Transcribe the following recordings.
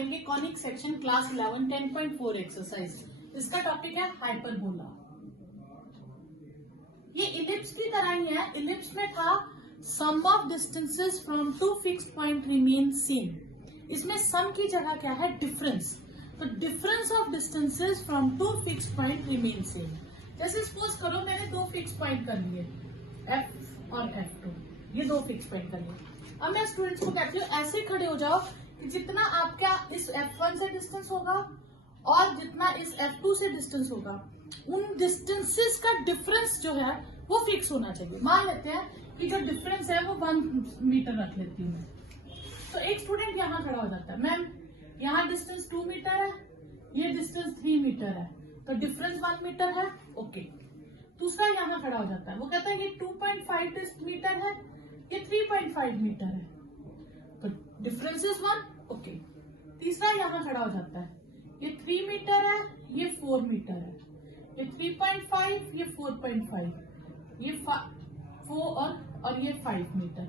करेंगे conic section class 11 10.4 exercise. इसका topic है हाइपरबोला। ये इलिप्स की तरह ही है। इलिप्स में था sum of distances from two fixed point remain same. इसमें सम की जगह क्या है, डिफरेंस। तो difference of distances from two fixed point remain same. जैसे सपोज करो मैंने दो फिक्स पॉइंट कर लिए, F और F2, ये दो फिक्स पॉइंट कर लिए। अब मैं स्टूडेंट्स को कहती हूँ ऐसे खड़े हो जाओ कि जितना आपका इस F1 से डिस्टेंस होगा और जितना इस F2 से डिस्टेंस होगा, उन डिस्टेंसेस का डिफरेंस जो है वो फिक्स होना चाहिए। मान लेते हैं कि जो डिफरेंस है वो 1 मीटर रख लेती हूँ मैं। तो एक स्टूडेंट यहाँ खड़ा हो जाता है, मैम यहाँ डिस्टेंस 2 मीटर है, ये डिस्टेंस 3 मीटर है, तो डिफरेंस 1 मीटर है, ओके। दूसरा यहाँ खड़ा हो जाता है, वो कहता है ये 2.5 मीटर है, ये 3.5 मीटर है, तो डिफरेंस इज 1, ओके। तीसरा यहाँ खड़ा हो जाता है, ये 3 मीटर है, ये 4 मीटर है, ये 3.5, ये 4.5, ये 4 और ये 5 मीटर,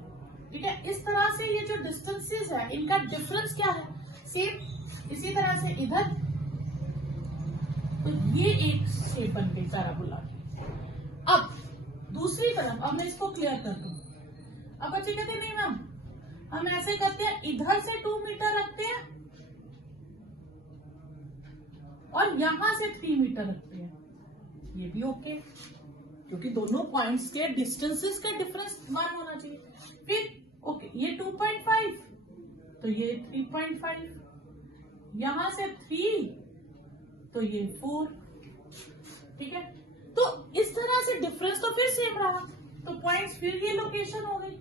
ठीक है। इस तरह से ये जो डिस्टेंसेस है इनका डिफरेंस क्या है, सेम। इसी तरह से इधर, तो ये एक शेप बन गई पैराबोला की। अब दूसरी तरफ, अब मैं इसको क्लियर कर दूं। अब बच्चे कहते नहीं मैम हम ऐसे करते हैं, इधर से 2 मीटर रखते हैं और यहां से 3 मीटर रखते हैं, ये भी ओके, क्योंकि दोनों पॉइंट्स के डिस्टेंसेस का डिफरेंस 1 होना चाहिए। फिर ओके, ये 2.5, तो ये 3.5, यहां से 3, तो ये 4, ठीक है। तो इस तरह से डिफरेंस तो फिर सेम रहा, तो पॉइंट्स फिर ये लोकेशन हो गई,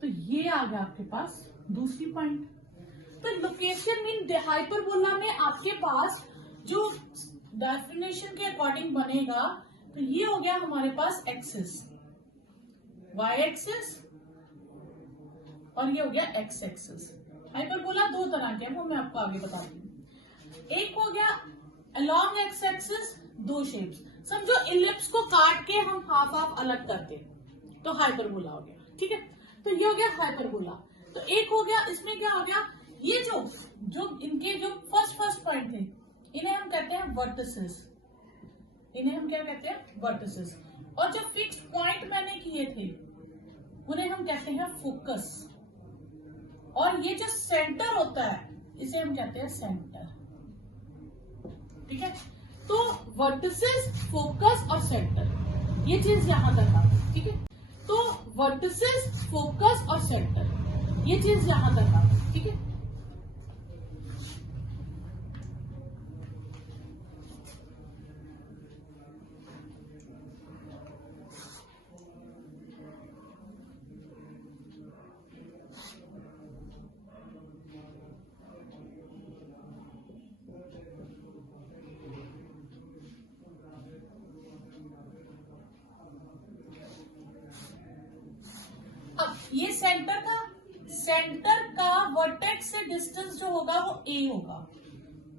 तो ये आ गया आपके पास दूसरी पॉइंट। तो लोकेशन मीन हाइपरबोला में आपके पास जो डेफिनेशन के अकॉर्डिंग बनेगा, तो ये हो गया हमारे पास एक्सिस, वाई एक्सिस, और ये हो गया एक्स एक्सिस। हाइपरबोला दो तरह के हैं, वो मैं आपको आगे बताती हूँ। एक हो गया अलोंग एक्स एक्सिस, दो शेप्स। समझो इलिप्स को काट के हम हाफ हाफ अलग करते, तो हाइपरबोला हो गया, ठीक है। तो ये हो गया हाइपरबोला। तो एक हो गया, इसमें क्या हो गया, ये जो इनके जो फर्स्ट पॉइंट थे, इन्हें हम कहते हैं वर्टिसेस, इन्हें हम क्या कहते हैं, वर्टिसेस। और जो फिक्स पॉइंट मैंने किए थे उन्हें हम कहते हैं फोकस। और ये जो सेंटर होता है इसे हम कहते हैं सेंटर, ठीक है। तो वर्टिसेस, फोकस और सेंटर, ये चीज यहां तक आ, ठीक है। तो वर्टिसेस, फोकस और सेंटर, ये चीज यहां तक आ, ठीक है। ये सेंटर का वर्टेक्स से डिस्टेंस जो होगा वो A होगा,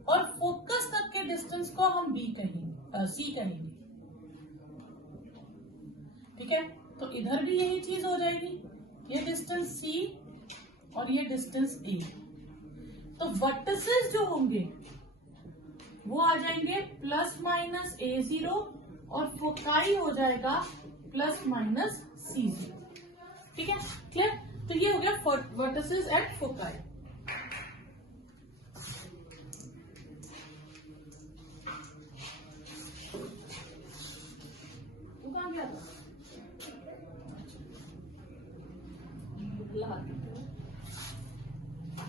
और फोकस तक के डिस्टेंस को हम B कहेंगे, C कहेंगे, ठीक है। तो इधर भी यही चीज हो जाएगी, ये डिस्टेंस C और ये डिस्टेंस A। तो वर्टिसेस जो होंगे वो आ जाएंगे प्लस माइनस A0 और फोकाई हो जाएगा प्लस माइनस C0, ठीक है, क्लियर। तो ये हो गया वर्टिसेस एंड फोकाई। वो कहाँ गया था,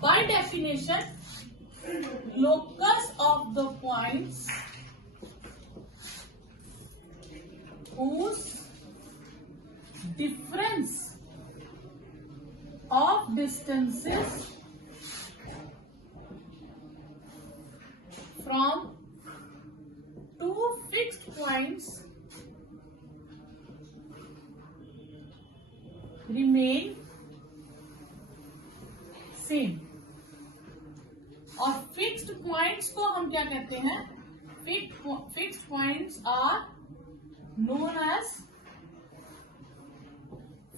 by definition locus of the points whose difference of distances from two fixed points remain same। और फिक्स्ड पॉइंट्स को हम क्या कहते हैं, fixed points are known as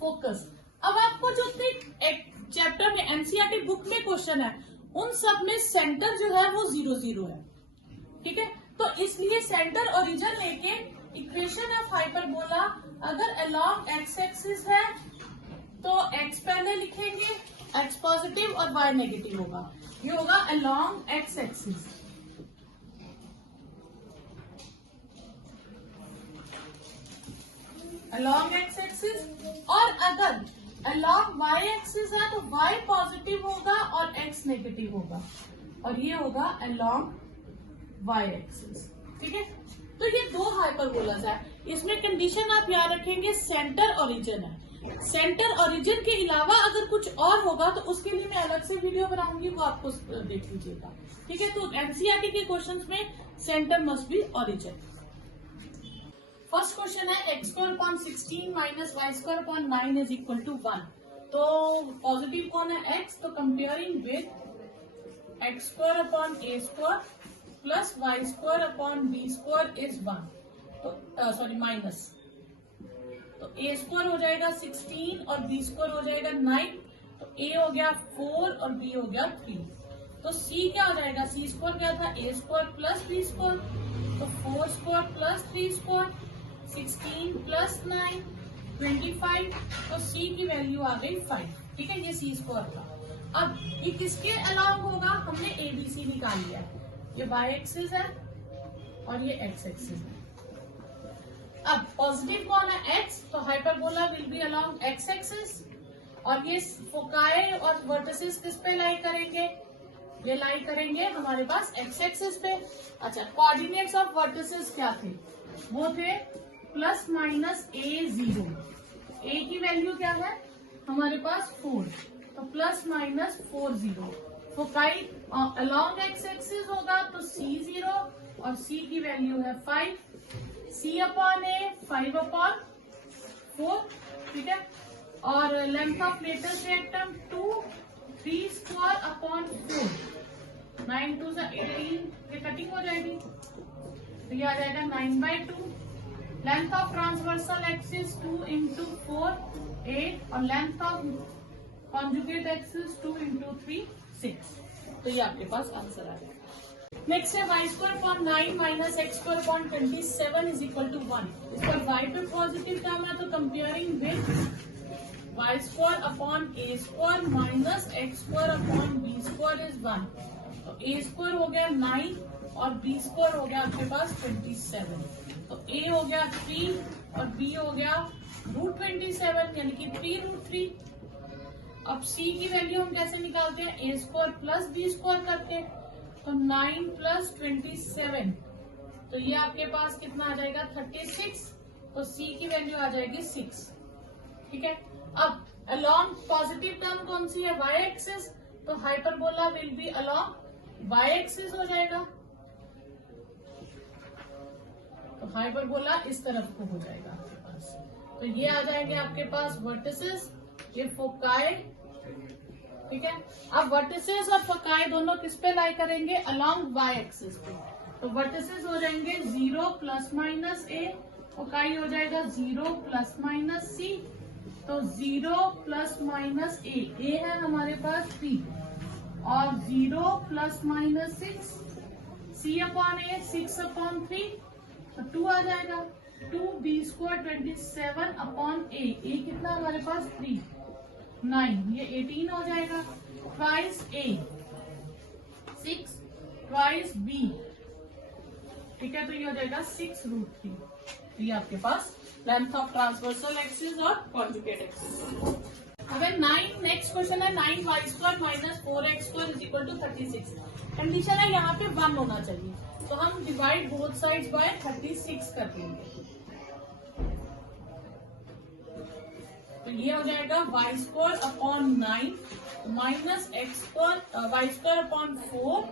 focus. अब आपको जो चैप्टर में एनसीईआरटी बुक में क्वेश्चन है उन सब में सेंटर जो है वो 0 0 है। ठीक है, तो इसलिए सेंटर ओरिजिन लेके इक्वेशन ऑफ हाइपरबोला अगर अलोंग एक्स एक्सिस है तो एक्स पहले लिखेंगे, एक्स पॉजिटिव और वाई नेगेटिव होगा। ये होगा along x axis. Along x axis, और अगर अलोंग वाई एक्सिस है तो वाई पॉजिटिव होगा और एक्स नेगेटिव होगा, और ये होगा अलोंग वाई एक्सिस। ठीक है, तो ये दो हाइपरबोलास है। इसमें कंडीशन आप याद रखेंगे सेंटर ओरिजिन है। सेंटर ओरिजिन के अलावा अगर कुछ और होगा तो उसके लिए मैं अलग से वीडियो बनाऊंगी, वो आपको देख लीजिएगा। ठीक है, तो एनसीईआरटी के क्वेश्चंस में centre must be origin. First question है x square upon 16 minus y square upon 9 is equal to 1। तो पॉजिटिव कौन है एक्स, तो comparing with x square upon A square plus y square upon B square is 1। तो sorry minus, तो ए square हो जाएगा 16 और बी स्क्वायर हो जाएगा 9। तो ए हो गया 4 और बी हो गया 3। तो सी क्या हो जाएगा, सी स्क्वायर क्या था, ए स्क्वायर प्लस बी स्क्वायर, तो 4 स्क्वायर प्लस 3 स्क्वायर, 16 प्लस 9 25। तो सी की वैल्यू आ गई 5। ठीक है, ये सी स्क्वायर था। अब ये किसके अलाउंग होगा, हमने एबीसी निकाल लिया। ये वाई एक्सिस है और ये एक्स एक्सिस है। अब पॉजिटिव कौन है एक्स, तो hyperbola will be along x axis, और ये फोकाई और वर्टिसेस किस पे लाई करेंगे, ये लाई करेंगे हमारे पास एक्स एक्सिस पे। अच्छा, कोऑर्डिनेट्स ऑफ वर्टिसेस क्या थे, वो थे प्लस माइनस ए 0। ए की वैल्यू क्या है हमारे पास 4, तो plus minus 4 0। Foci along x axis होगा तो सी 0 और सी की वैल्यू है 5। सी अपॉन ए 5 अपॉन 4। ठीक है, और length of latus rectum 2, 3 square upon 4, 9 2 18, ये कटिंग हो जाएगी, तो ये आ जाएगा 9/2। Length of transversal axis 2 into 4 8, और length of conjugate axis 2 into 3 6। तो ये आपके पास आंसर आ गया। नेक्स्ट है y square upon 9 minus x square upon 27 is equal to 1। इस पर वाई पे पॉजिटिव टर्म है तो comparing with y square upon A square minus x square upon B square is 1। तो ए स्क्वायर हो गया 9 और बी स्क्वायर हो गया आपके पास 27। तो ए हो गया 3 और बी हो गया √27 यानी कि 3√3। अब सी की वैल्यू हम कैसे निकालते हैं, ए स्क्वायर प्लस बी स्क्वायर करके, तो 9 प्लस 27, तो ये आपके पास कितना आ जाएगा 36। तो सी की वैल्यू आ जाएगी 6। ठीक है, अब अलोंग पॉजिटिव टर्म कौन सी है, वाई एक्सिस, तो hyperbola will be along y axis हो जाएगा। तो हाइपरबोला इस तरफ को हो जाएगा आपके पास, तो ये आ जाएंगे आपके पास वर्टिसेस, ये फोकाई। ठीक है, अब वर्टिसेस और फोकाई दोनों किस पे लाई करेंगे, अलोंग वाई एक्सिस पे। तो वर्टिसेस हो जाएंगे 0 प्लस माइनस ए, फोकाई हो जाएगा 0 प्लस माइनस सी। तो 0 प्लस माइनस ए है हमारे पास 3, और 0 प्लस माइनस 6, सी अपॉन ए 6 अपॉन 3, तो 2 आ जाएगा। 2 बी स्क्वायर 27 अपॉन ए कितना हमारे पास 3 9, ये 18 हो जाएगा। ट्वाइस ए 6, ट्वाइस बी, ठीक है, तो ये हो जाएगा 6√3। ये आपके पास लेंथ ऑफ ट्रांसवर्सल एक्सिस और कॉन्जुगेट एक्सिस। अब 9 नेक्स्ट क्वेश्चन है 9 y square minus 4x square is equal to 36। Condition है यहाँ पे 1 होना चाहिए, तो हम डिवाइड बोथ साइड्स बाय 36 कर देंगे। तो ये हो जाएगा y square upon 9 minus x square, y square upon 4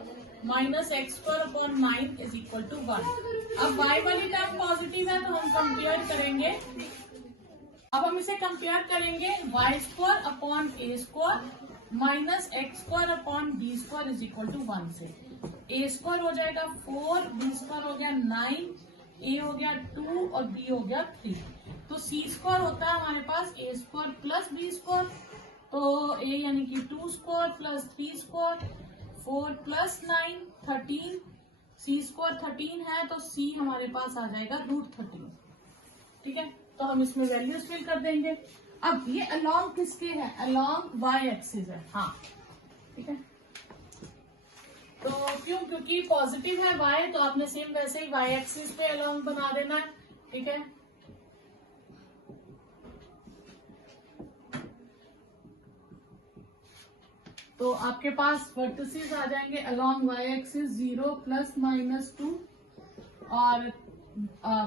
minus x square upon 9 is equal to 1। अब वाई वाली टर्म पॉजिटिव है तो हम कंपेयर करेंगे। अब हम इसे कंपेयर करेंगे y square upon A square minus x square upon B square is equal to 1 से। ए स्क्वायर हो जाएगा 4, बी स्क्वायर हो गया 9, ए हो गया 2 और बी हो गया 3। तो सी स्क्वायर होता है हमारे पास ए स्क्वायर प्लस बी स्क्वायर, तो ए यानी कि 2 स्क्वायर प्लस 3 स्क्वायर, 4 प्लस 9 13, सी स्क्वायर 13 है तो सी हमारे पास आ जाएगा √13। ठीक है, तो हम इसमें वैल्यूज फिल कर देंगे। अब ये अलोंग किसके है, अलोंग वाई एक्सिस है। हाँ ठीक है, तो क्यों, क्योंकि पॉजिटिव है वाई, तो आपने सेम वैसे ही वाई एक्सिस पे अलोंग बना देना है। ठीक है, तो आपके पास वर्टिसेस आ जाएंगे अलोंग वाई एक्सिस 0 + -2 और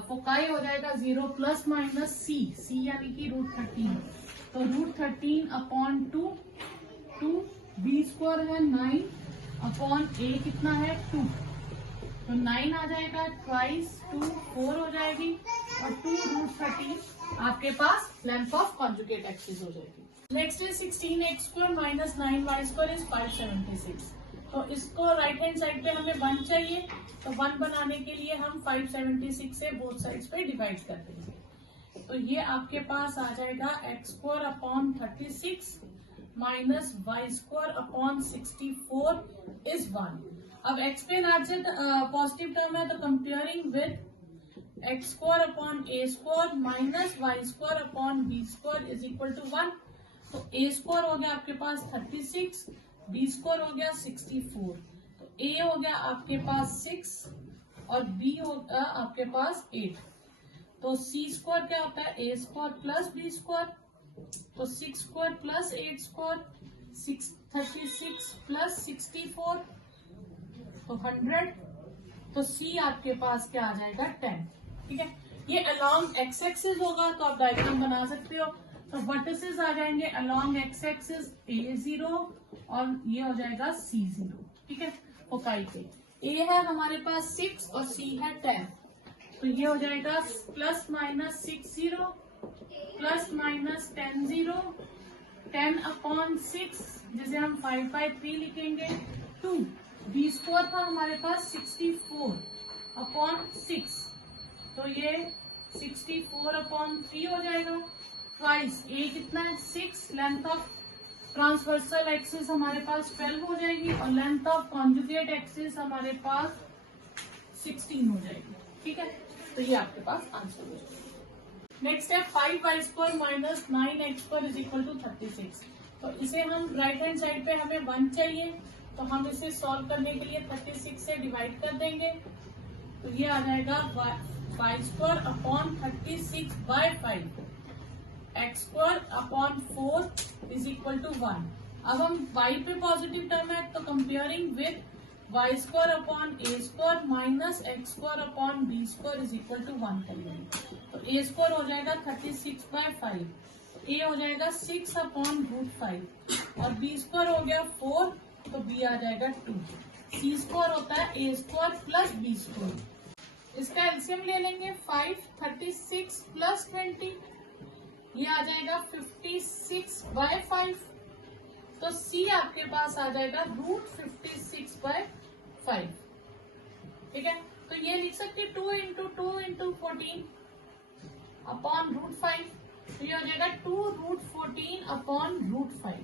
फोकाई हो जाएगा 0 ± सी यानी कि √13। तो √13/2, 2 बी स्क्वायर है 9/a कितना है 2, तो 9 आ जाएगा, ट्वाइस 2 4 हो जाएगी और 2 √13 आपके पास लेंथ ऑफ कॉन्जुगेट एक्सिस हो जाएगी। नेक्स्ट है 16x² - 9y² इज 576। तो इसको राइट हैंड साइड पे हमें 1 चाहिए, तो 1 बनाने के लिए हम 576 से बोथ साइड्स पे डिवाइड कर देंगे। तो ये आपके पास आ जाएगा x²/36 - y²/64 इज 1। अब x पे लार्जर पॉजिटिव टर्म है, तो comparing with x²/a² - y²/b² is equal to 1। तो a² हो गया आपके पास 36, b² हो गया 64, तो a हो गया आपके पास 6 और b होगा आपके पास 8। तो c² क्या होता है, a² + b², तो 6² + 8², 36 + 64, तो 100। तो c आपके पास क्या आ जाएगा 10। ठीक है, ये अलोंग एक्स एक्सिस होगा, तो आप डायग्राम बना सकते हो। तो वर्टिसेस आ जाएंगे अलोंग एक्स एक्सिस a0 और ये हो जाएगा c0। ठीक है, फोकाई पे a है हमारे पास 6 और c है 10, तो ये हो जाएगा ±60 ± 10 0, 10/6 जिसे हम 5/3 लिखेंगे। 2 b² था हमारे पास 64/6, तो ये 64/3 हो जाएगा। ट्वाइस a कितना है 6, लेंथ ऑफ ट्रांसवर्सल एक्सिस हमारे पास 12 हो जाएगी और लेंथ ऑफ कॉन्जुगेट एक्सिस हमारे पास 16 हो जाएगी। ठीक है, तो ये आपके पास आंसर हो जाएगा। नेक्स्ट है 5y² - 9x² is equal to 36। तो इसे हम राइट हैंड साइड पे हमें 1 चाहिए, तो हम इसे सॉल्व करने के लिए 36 से डिवाइड कर देंगे। तो ये आ जाएगा y²/36/5, x²/4 is equal to 1। अब हम y पे पॉजिटिव टर्म है, तो comparing with y²/a² - x²/b² is equal to 1 कर लेंगे। तो a² हो जाएगा 36/5, a हो जाएगा 6/√5 और b² हो गया 4, तो b आ जाएगा 2। c² होता है a² + b²। इसका एलसीएम ले लेंगे 5, 36 + 20, ये आ जाएगा 56/5। तो c आपके पास आ जाएगा √56/5। ठीक है, तो ये लिख सकते 2 × 2 × 14/√5, तो ये हो जाएगा 2√14/5।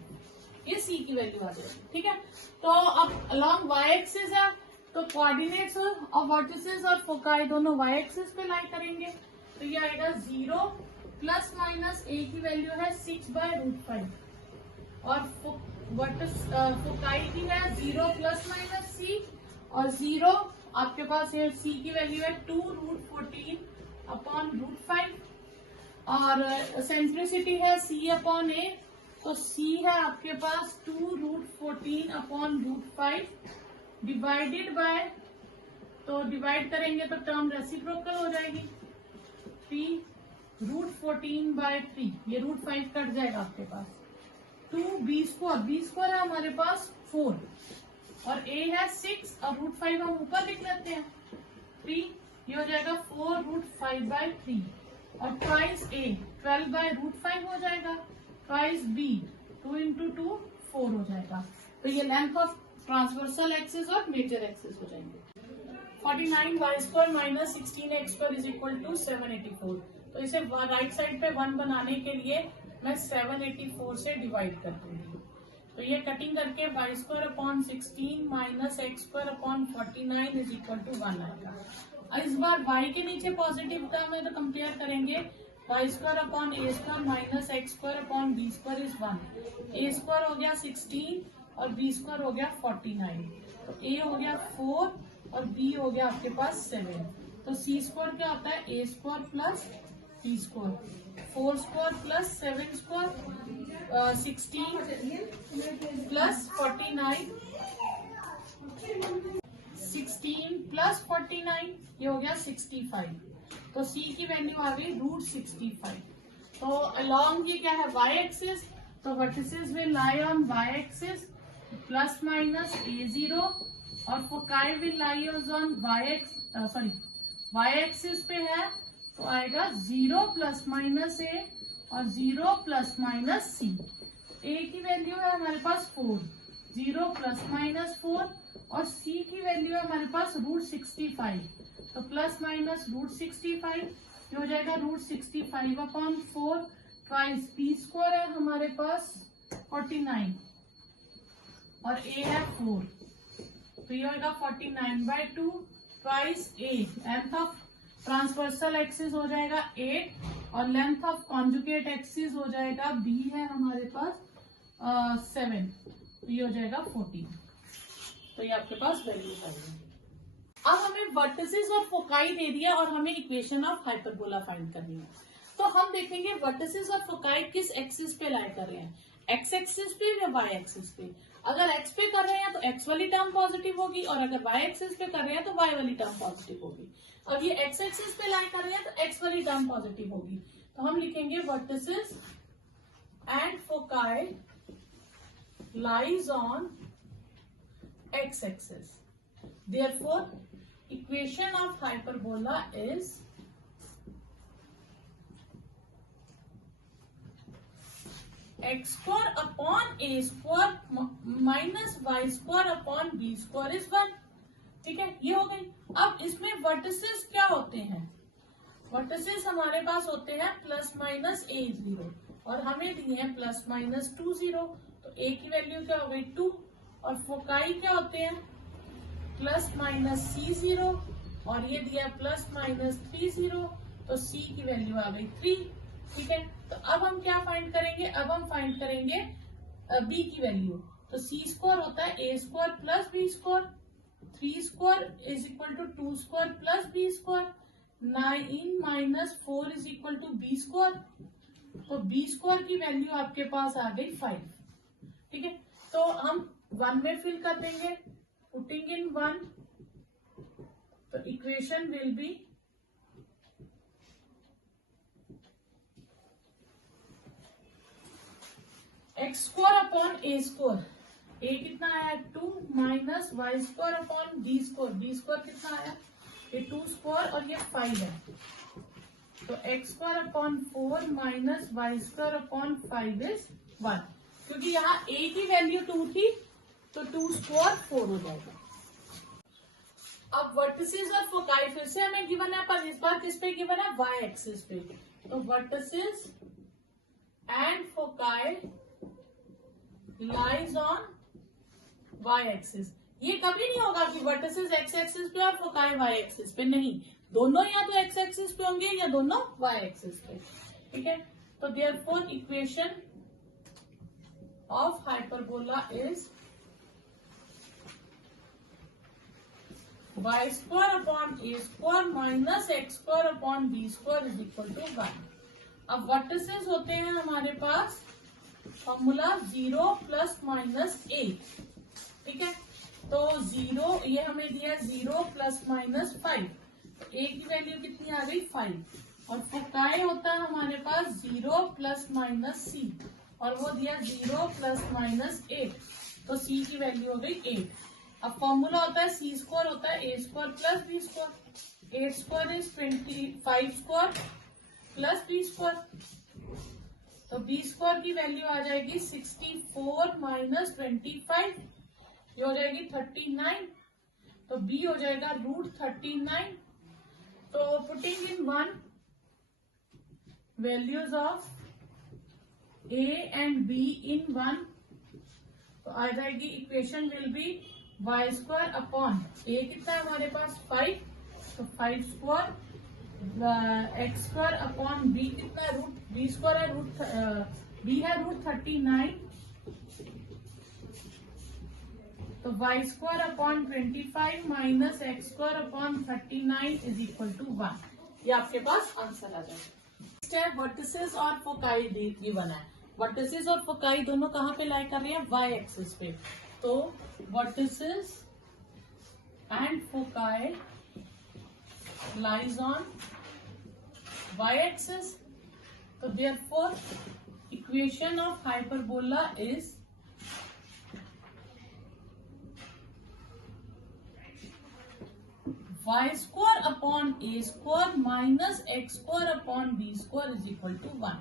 ये c की वैल्यू आ जाएगी। ठीक है, तो अब अलोंग y एक्सिस है, तो कोऑर्डिनेट्स और वर्टिसेस और फोकाई दोनों y एक्सिस पे लाई करेंगे। तो ये आएगा 0 ± a की वैल्यू है 6/√5 और फोकाई की है 0 ± c और 0 आपके पास ये c की वैल्यू है 2√14/√5 और सेंट्रिसिटी है c/a, तो c है आपके पास 2√14/√5 डिवाइडेड बाय, तो डिवाइड करेंगे तो टर्म रेसिप्रोकल हो जाएगी, 3√14/3, ये √5 कट जाएगा आपके पास। 2b² है हमारे पास 4 और a है 6 और √5 हम ऊपर लिख लेते हैं 3, ये हो जाएगा 4√5/3 और ट्वाइस a 12/√5 हो जाएगा, ट्वाइस b 2 × 2 4 हो जाएगा। तो ये लेंथ ऑफ ट्रांसवर्सल एक्सिस और मेजर एक्सिस हो जाएंगे। 49y² - 16x² is equal to 784। तो इसे राइट साइड पे 1 बनाने के लिए मैं 784 से डिवाइड कर दूंगी। तो ये कटिंग करके y square upon 16 minus x square upon 49 is equal to 1 आएगा। इस बार y के नीचे पॉजिटिव टर्म है तो कंपेयर करेंगे, y square upon A square minus x square upon B square is 1। A square हो गया 16 और बी स्क्वायर हो गया 49, तो ए हो गया 4 और बी हो गया आपके पास 7। तो सी स्क्वायर क्या होता है, a square plus b square, 4 square plus 7 square, 16 plus 49, 16 plus 49 ये हो गया 65। तो सी की वैल्यू आ गई √65। तो अलोंग ये क्या है, वाई एक्सिस, तो vertices will lie on y axis plus minus a0 और foci will lie on y axis पे है तो आएगा 0 प्लस माइनस ए और 0 प्लस माइनस सी। ए की वैल्यू है हमारे पास 4, 0 प्लस माइनस 4 और सी की वैल्यू है हमारे पास √65, तो प्लस माइनस √65 ये हो जाएगा √65 अपॉन 4 ट्वाइस बी स्क्वायर है हमारे पास 49 और ए है 4, तो ये होगा 49/2 twice A. Length of transversal axis हो जाएगा 8 और लेंथ ऑफ कॉन्जुगेट एक्सिस हो जाएगा बी है हमारे पास 7, तो ये हो जाएगा 14। तो ये आपके पास वैल्यू है। अब हमें वर्टिसेस और फोकाई दे दिया और हमें इक्वेशन ऑफ हाइपरबोला फाइंड करनी है। तो हम देखेंगे वर्टिसेस और फोकाई किस एक्सिस पे लाई कर रहे हैं, एक्स एक्सिस पे या वाई एक्सिस पे। अगर एक्स पे कर रहे हैं तो एक्स वाली टर्म पॉजिटिव होगी और अगर वाई एक्सिस पे कर रहे हैं तो वाई वाली टर्म पॉजिटिव होगी। और ये एक्स एक्सिस पे लाई कर रहे हैं तो एक्स वाली टर्म पॉजिटिव होगी। तो हम लिखेंगे vertices and foci lies on x axis. Therefore, equation of hyperbola is x square upon a square minus y square upon b square is 1। ठीक है, ये हो गई। अब इसमें वर्टिसेस क्या होते हैं, वर्टिसेस हमारे पास होते हैं प्लस माइनस a0 और हमें दिए हैं प्लस माइनस 2 0, तो a की वैल्यू क्या हो गई 2 और फोकाई क्या होते हैं प्लस माइनस C0 और ये दिया प्लस माइनस 3 0, तो C की वैल्यू आ गई 3। ठीक है, तो अब हम क्या फाइंड करेंगे, अब हम फाइंड करेंगे B की वैल्यू। तो C स्क्वायर होता है a square plus b square, 3 square is equal to 2 square plus b square, 9 minus 4 is equal to b square, तो b स्क्वायर की वैल्यू आपके पास आ गई 5। ठीक है, तो हम 1 में फिल कर देंगे, पुटिंग इन 1, तो equation will be x square upon A square, a कितना आया 2 minus y square upon B square, B square कितना आया ये 2 स्क्वायर और ये 5 है, तो x square upon 4 minus y square upon 5 is 1। क्योंकि यहाँ a की वैल्यू 2 थी तो 2 स्क्वायर 4 हो जाएगा। अब वर्टिसेस और फोकाई फिर से हमें गिवन है, पर इस बार किस पे गिवन है, वाई एक्सिस पे। तो vertices and foci lies on y axis. ये कभी नहीं होगा कि वर्टिसेस एक्स एक्सिस पे और फोकाई वाई एक्सिस पे, नहीं, दोनों या तो एक्स एक्सिस पे होंगे या दोनों वाई एक्सिस पे। ठीक है, तो therefore equation of hyperbola is y square upon a square minus x square upon b square is equal to 1। अब वर्टिसेस होते हैं हमारे पास फॉर्मूला 0 प्लस माइनस a। ठीक है, तो 0 ये हमें दिया 0 प्लस माइनस 5, तो a की वैल्यू कितनी आ गई 5 और फोकाई होता है हमारे पास 0 प्लस माइनस c और वो दिया 0 प्लस माइनस 8, तो c की वैल्यू हो गई 8। अब फॉर्मूला होता है सी स्क्वायर होता है a square plus b square, 8 square is 25 square plus b square, तो बी स्क्वायर की वैल्यू आ जाएगी 64 माइनस 25, ये हो जाएगी 39, तो बी हो जाएगा √39। तो putting in 1 values of a and b in 1, तो आ जाएगी equation will be y square upon a कितना है हमारे पास 5, तो 5 square x square upon b कितना है रूट बी स्क्वायर है बी है रूट 39, तो y square upon 25 minus x square upon 39 is equal to 1। ये आपके पास आंसर आ जाएगा। वर्टिसेस और फोकाई गिवन है। वर्टिसेस और फोकाई दोनों कहाँ पे लाई कर रहे हैं, वाई एक्सिस पे। तो vertices and foci lies on y axis, तो therefore equation of hyperbola is y square upon a square minus x square upon B square is equal to 1।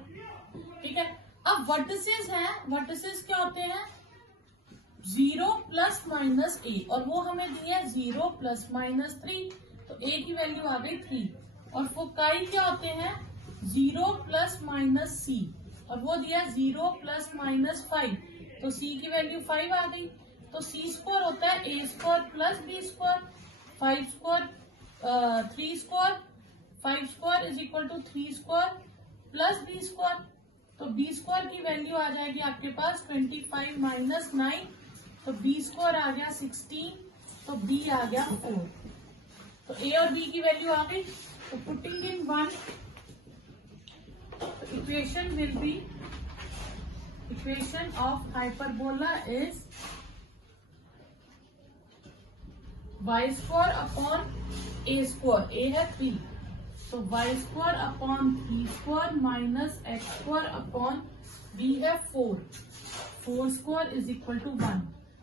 ठीक है, अब वर्टिसेस हैं, वर्टिसेस क्या होते हैं 0 प्लस माइनस a, और वो हमें दिया है 0 प्लस माइनस 3, तो a की वैल्यू आ गई 3। और फोकाई क्या होते हैं 0 प्लस माइनस c, और वो दिया 0 प्लस माइनस 5, तो c की वैल्यू 5 आ गई। तो c स्क्वायर होता है a square plus b square, 5 square 3 square, 5 square is equal to 3 square plus b square, तो बी स्क्वायर की वैल्यू आ जाएगी आपके पास 25 माइनस 9, तो बी स्क्वायर आ गया 16, तो बी आ गया 4। तो ए और बी की वैल्यू आ गई, तो putting in 1, equation will be equation of hyperbola is y square upon A square, a है 3, तो y square upon 3 square minus x square upon b है 4, 4 स्क्वायर इज इक्वल टू 1,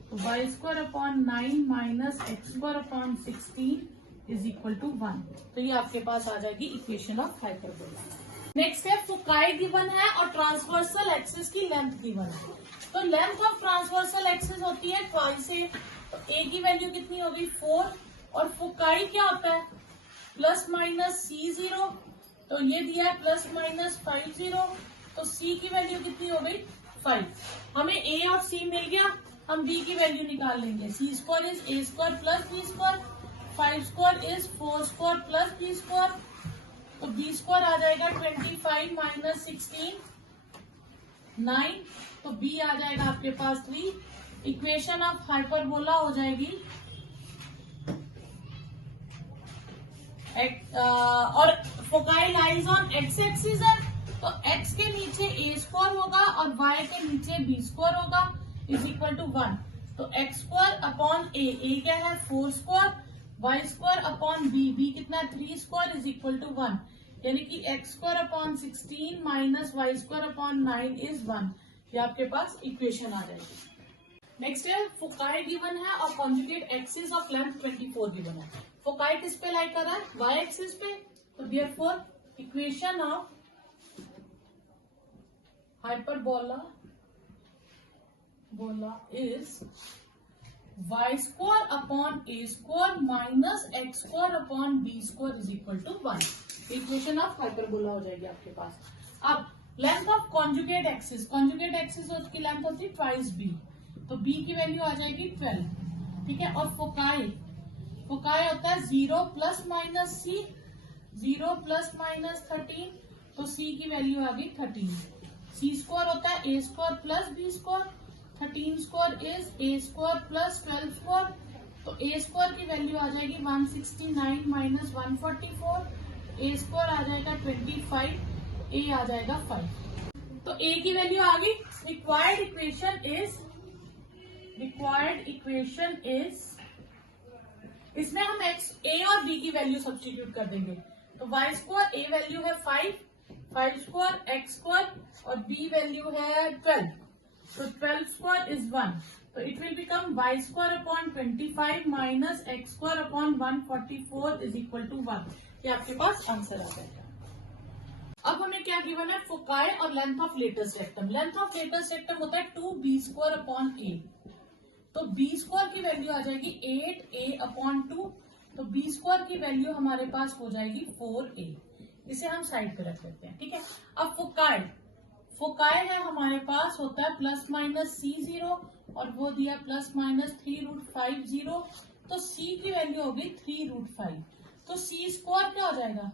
तो y square upon 9 minus x square upon 16 is equal to 1। तो ये आपके पास आ जाएगी इक्वेशन ऑफ हाइपरबोला। नेक्स्ट है फोकाई गिवन है और ट्रांसवर्सल एक्सिस की लेंथ गिवन है। तो लेंथ ऑफ ट्रांसवर्सल एक्सिस होती है ट्वाइस ए, तो ए की वैल्यू कितनी होगी 4, और फोकाई क्या होता है प्लस माइनस C0, तो ये दिया है प्लस माइनस 50, तो C की वैल्यू कितनी हो गई 5। हमें A और C मिल गया, हम B की वैल्यू निकाल लेंगे। C square is A square plus B square, 5 square is 4 square plus B square, तो B स्क्वायर आ जाएगा 25 माइनस 16 9, तो B आ जाएगा आपके पास 3। इक्वेशन ऑफ हाइपरबोला हो जाएगी और foci lies on x axis है, तो एक्स के नीचे a स्क्वायर होगा और y के नीचे b स्क्वायर होगा इज इक्वल टू 1, तो एक्स स्क्वायर अपॉन a क्या है 4 square, y square upon b कितना है 3 स्क्वायर इज इक्वल टू 1, यानी कि x square upon 16 minus y square upon 9 is 1। ये आपके पास इक्वेशन आ जाएगी। नेक्स्ट है फोकाई गिवन है और conjugate axis of length 24 given है। फोकाई किस पे लाई कर रहा है वाई एक्सिस पे, तो therefore equation of hyperbola is y square upon A square minus x square upon B square is equal to 1। Equation of hyperbola हो जाएगी आपके पास। अब लेंथ ऑफ कॉन्जुगेट एक्सिस की लेंथ होती है ट्वाइस बी, तो b की वैल्यू आ जाएगी 12। ठीक है, और फोकाई होता है 0 प्लस माइनस c, 0 प्लस माइनस 13, तो c की वैल्यू आ गई 13। c स्क्वायर होता है a square plus b square, 13 square is a square plus 12 square, तो a स्क्वायर की वैल्यू आ जाएगी 169 माइनस 144, a स्क्वायर आ जाएगा 25, a आ जाएगा 5, तो a की वैल्यू आ गई। रिक्वायर्ड इक्वेशन इज इसमें हम a और b की वैल्यू सब्स्टिट्यूट कर देंगे, तो y स्क्वायर a वैल्यू है 5 स्क्वायर x स्क्वायर और b वैल्यू है 12, तो 12 स्क्वायर इज 1, तो it will become y square upon 25 minus x square upon 144 is equal to 1। ये आपके पास आंसर आ जाएगा। अब हमें क्या गिवन है फोकाई और length of latus rectum. Length of latus rectum होता है 2b स्क्वायर अपॉन a, तो b स्क्वायर की वैल्यू आ जाएगी 8a अपॉन 2, तो b स्क्वायर की वैल्यू हमारे पास हो जाएगी 4a। इसे हम साइड पे रख लेते हैं। ठीक है, अब फोकाई है हमारे पास होता है प्लस माइनस C0 और वो दिया ±3√50, तो c की वैल्यू होगी 3√5। तो c स्क्वायर क्या हो जाएगा,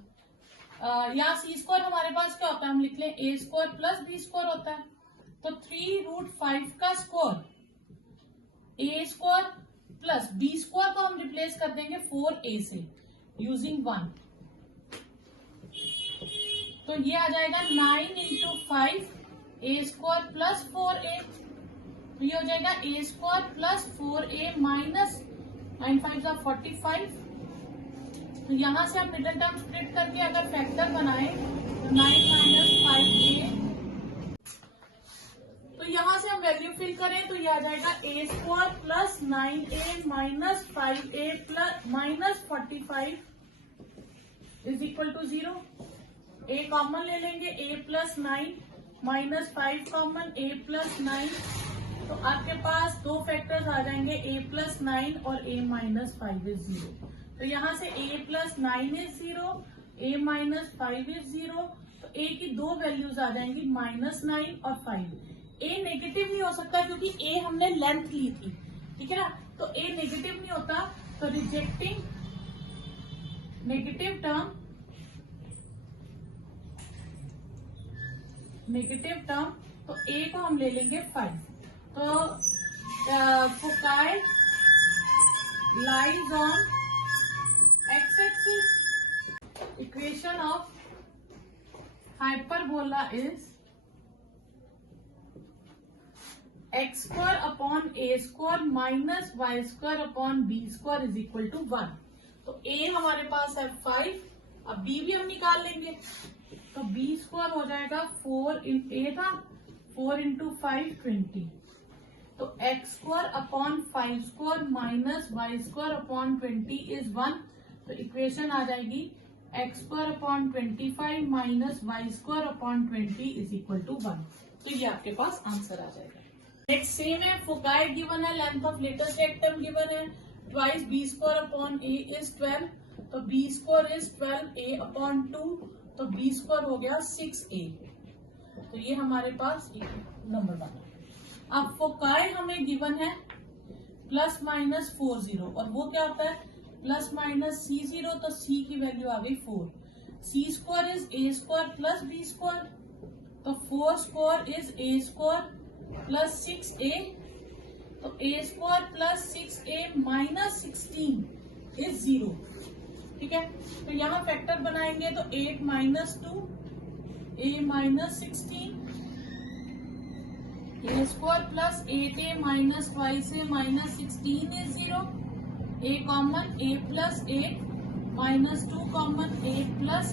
यहाँ c स्क्वायर हमारे पास क्या होता है, हम लिख लें a square plus b square होता है। तो 3√5 का square a square plus b square को हम रिप्लेस कर देंगे 4a से यूजिंग 1। तो ये आ जाएगा 9 × 5 a स्क्वायर प्लस 4a। तो ये हो जाएगा a square plus 4a minus 9 5 45। तो यहाँ से हम मिडिल टर्म स्प्लिट करके अगर फैक्टर बनाए तो 9 - 5a। तो यहाँ से हम वैल्यू फिल करें तो ये आ जाएगा a square plus 9a minus 5a plus minus 45 is equal to 0। a common ले लेंगे, a plus 9 minus 5 common, a plus 9। तो आपके पास दो फैक्टर्स आ जाएंगे, a प्लस 9 और a माइनस 5 इज 0। तो यहाँ से a plus 9 is 0, a minus 5 is 0। तो a की दो वैल्यूज आ जाएंगी -9 और 5। a नेगेटिव नहीं हो सकता क्योंकि a हमने लेंथ ली थी, ठीक है ना। तो a नेगेटिव नहीं होता, तो रिजेक्टिंग नेगेटिव टर्म तो a को हम ले लेंगे 5। तो foci lies on x axis, equation of hyperbola is x square upon a square minus y square upon b square is equal to 1। तो a हमारे पास है 5, अब b भी हम निकाल लेंगे। तो b स्क्वायर हो जाएगा 4 इन a था 4 × 5 20। तो x square upon 5 square minus y square upon 20 is 1। तो इक्वेशन आ जाएगी x square upon 25 minus y square upon 20 is equal to 1। तो ये आपके पास आंसर आ जाएगा। नेक्स्ट सेम है, फोकाई गिवन है, length of latus rectum given है, twice b square upon a is 12। तो b square is 12a upon 2। तो b स्क्वायर हो गया 6a। तो ये हमारे पास नंबर 1 है। अब फोकाई हमें गिवन है ±40, और वो क्या होता है ±c0। तो c की वैल्यू आ गई 4। c square is a square plus b square. तो 4 square is a square plus 6a। तो a square plus 6a minus 16 is 0, ठीक है। तो यहाँ फैक्टर बनाएंगे तो 8 - 2 a minus 16, a square plus 8a minus 5a minus 16 is 0। a common, a plus 8 minus 2 common, a plus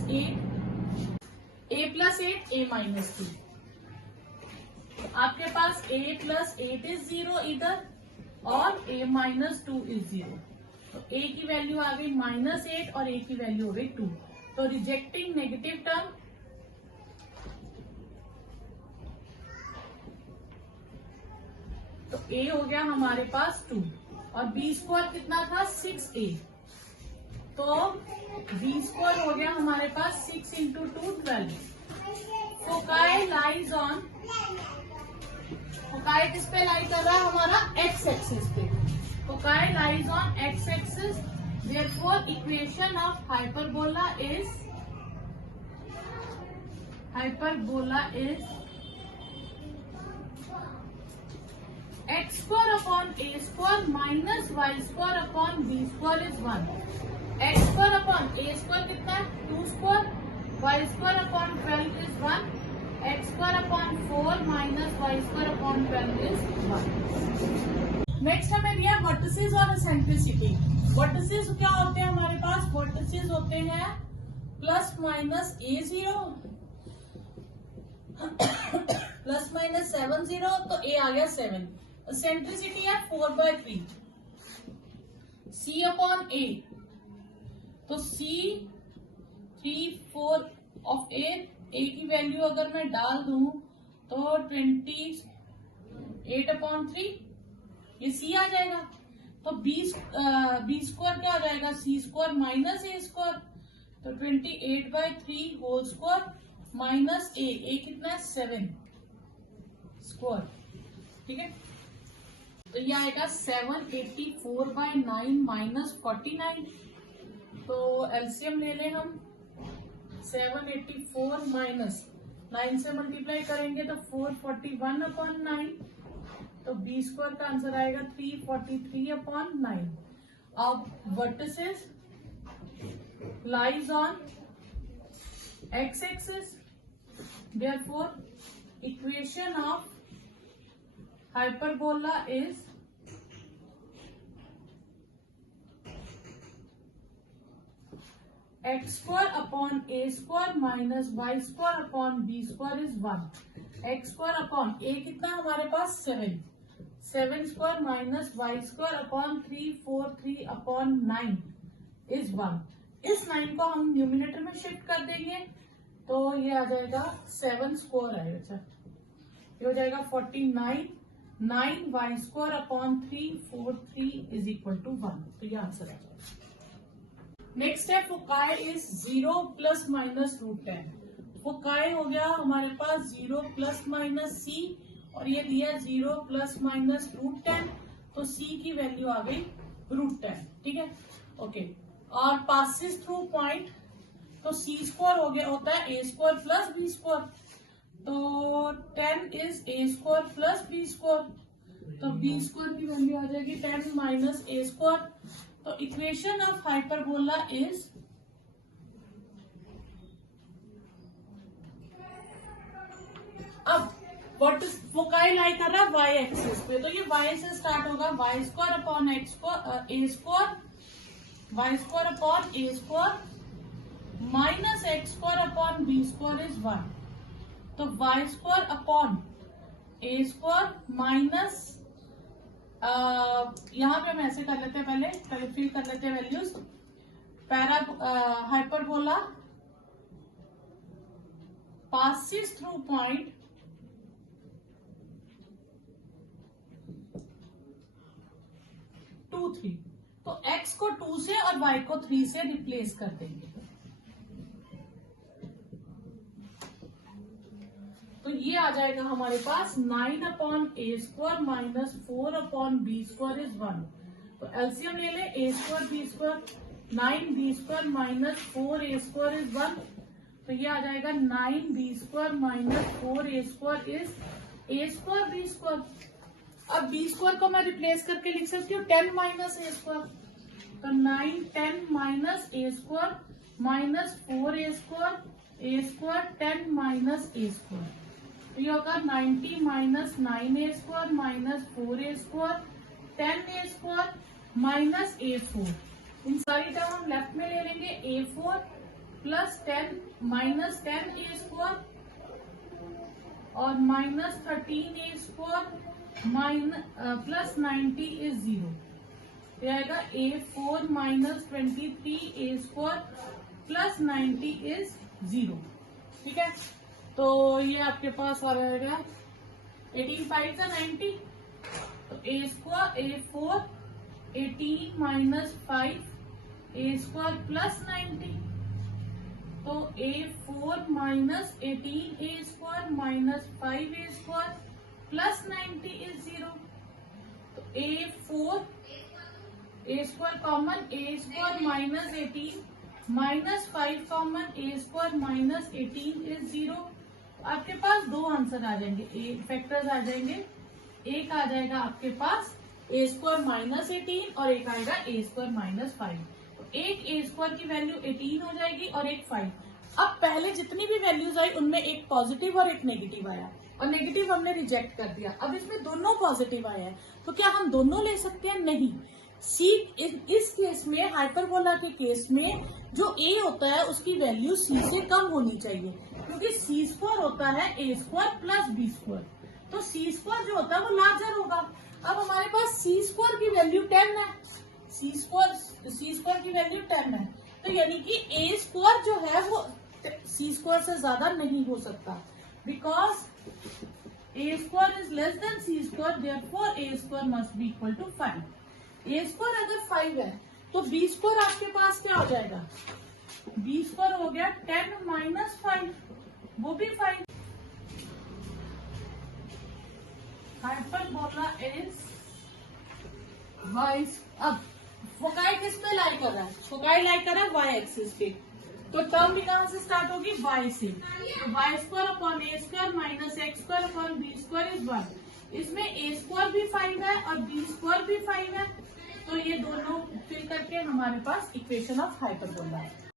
8 a minus 2। आपके पास a plus 8 is 0 इधर और a माइनस 2 इज 0। तो a की वैल्यू आ गई -8 और a की वैल्यू हो गई 2। तो रिजेक्टिंग नेगेटिव टर्म तो a हो गया हमारे पास 2 और b स्क्वायर कितना था 6a। तो b स्क्वायर हो गया हमारे पास 6 × 2 12। फोकाई लाइज ऑन, फोकाई किस पे लाई कर रहा है हमारा x एक्सिस पे। Foci lies on x axis, therefore equation of hyperbola is x square upon a square minus y square upon b square is 1। x square upon a square कितना है 2 square, y square upon 12 is 1, x square upon 4 minus y square upon 12 is 1। Next हमें दिया vertices और eccentricity. Vertices क्या होते हैं हमारे पास, vertices होते हैं ±a0 ±7 0। तो a आ गया 7। एसेंट्रिसिटी है 4/3 c अपॉन a। तो c 3 4 ऑफ a की वैल्यू अगर मैं डाल दूं तो 28/3 ये c आ जाएगा। तो b स्क्वायर क्या आ जाएगा c square minus a square. तो 28/3 होल स्क्वायर माइनस a कितना है 7 स्क्वायर, ठीक है। तो ये आएगा 784/9 माइनस 49। तो एलसीएम ले लें हम। 784 माइनस 9 से मल्टीप्लाई करेंगे तो 441/9। तो बी स्क्वायर का आंसर आएगा 343/9। अब vertices lies on x-axis, therefore equation of hyperbola is x square upon a square minus y square upon b square is 1. x square upon a कितना हमारे पास 7 square minus y square upon 343/9 is 1. इस 9 को हम numerator में shift कर देंगे तो ये आ जाएगा 7 स्क्वायर आएगा। ये हो जाएगा 49। 9 y square upon 343 is equal to 1। तो ये आंसर आ जाएगा। नेक्स्ट है foci is 0 plus minus √10। Foci हो गया हमारे पास 0 प्लस माइनस सी और ये दिया 0 प्लस माइनस √10। तो सी की वैल्यू आ गई √10। ठीक है, ओके। और पासिस थ्रू पॉइंट, तो सी स्क्वायर हो गया होता है a square plus b square. तो 10 is A square plus b square. तो बी स्क्वायर की वैल्यू आ जाएगी 10 माइनस ए स्क्वायर। तो इक्वेशन ऑफ हाइपरबोला इज अब व्हाट इज फोकाई लाई कर रहा है वाई एक्सिस पे। तो ये वाई से स्टार्ट होगा, y square upon x square a square, y square upon A square minus x square upon B square is 1। तो वाई स्क्वायर अपॉन ए स्क्वायर माइनस यहां पे हम ऐसे कर लेते हैं, पहले फिल कर लेते हैं values. Hyperbola passes through point two 3। तो x को 2 से और y को 3 से रिप्लेस कर देंगे। तो ये आ जाएगा हमारे पास 9 upon A square minus 4 upon B square is 1। तो एलसीएम ले ले, A square B square, 9 B square minus 4 A square is 1। तो ये आ जाएगा 9 B square minus 4 A square is A square B square. अब बी स्क्वायर को मैं रिप्लेस करके लिख सकती हूँ 10 माइनस ए स्क्वायर। तो 9 10 minus a square minus 4 A square 10 minus a square. तो ये होगा 90 minus 9 A square minus 4 A square 10 A square minus A4। इन सारी टर्म हम लेफ्ट में ले लेंगे। A4 प्लस 10 माइनस 10 ए स्क्वायर और minus 13 A square plus 90 is 0। ये आएगा A4 minus 23 A square plus 90 is 0। ठीक है, तो ये आपके पास आ जाएगा 18 5 का 90। तो ए square A4 18 minus 5 a square plus 90। तो A4 minus 18 A square minus 5 a square plus 90 is 0। तो A4 A square common, A square minus 18 minus 5 common, A square minus 18 is 0। आपके पास दो आंसर आ जाएंगे, ए फैक्टर्स आ जाएंगे। एक आ जाएगा आपके पास ए स्क्वायर माइनस 18 और एक आएगा ए स्क्वायर माइनस 5। तो एक ए स्क्वायर की वैल्यू 18 हो जाएगी और एक 5। अब पहले जितनी भी वैल्यूज आई उनमें एक पॉजिटिव और एक नेगेटिव आया और नेगेटिव हमने रिजेक्ट कर दिया। अब इसमें दोनों पॉजिटिव आया है, तो क्या हम दोनों ले सकते हैं? नहीं। सी इस केस में, हाइपरबोला के केस में, जो ए होता है उसकी वैल्यू सी से कम होनी चाहिए, क्योंकि सी स्क्वायर होता है a square plus b square. तो सी स्क्वायर जो होता है वो लार्जर होगा। अब हमारे पास सी स्क्वायर की वैल्यू 10 है, सी स्क्वायर की वैल्यू 10 है। तो यानी कि ए स्क्वायर जो है वो सी स्क्वायर से ज्यादा नहीं हो सकता, because a square is less than c square, therefore a square must be equal to 5। A square अगर 5 है तो बी स्क्वायर आपके पास क्या हो जाएगा? बी स्क्वायर हो गया 10 माइनस 5, वो भी 5। हाइपरबोला इज वाई, अब फोकाई किस पे लाई कर रहा है, फोकाई लाई कर रहा है वाई एक्सिस पे, तो टर्म भी कहां से स्टार्ट होगी, वाई से, तो y square upon A square minus x square upon B square is 1। इसमें ए स्क्वायर भी 5 है और बी स्क्वायर भी 5 है, तो ये दोनों फिल करके हमारे पास इक्वेशन ऑफ हाइपरबोला है।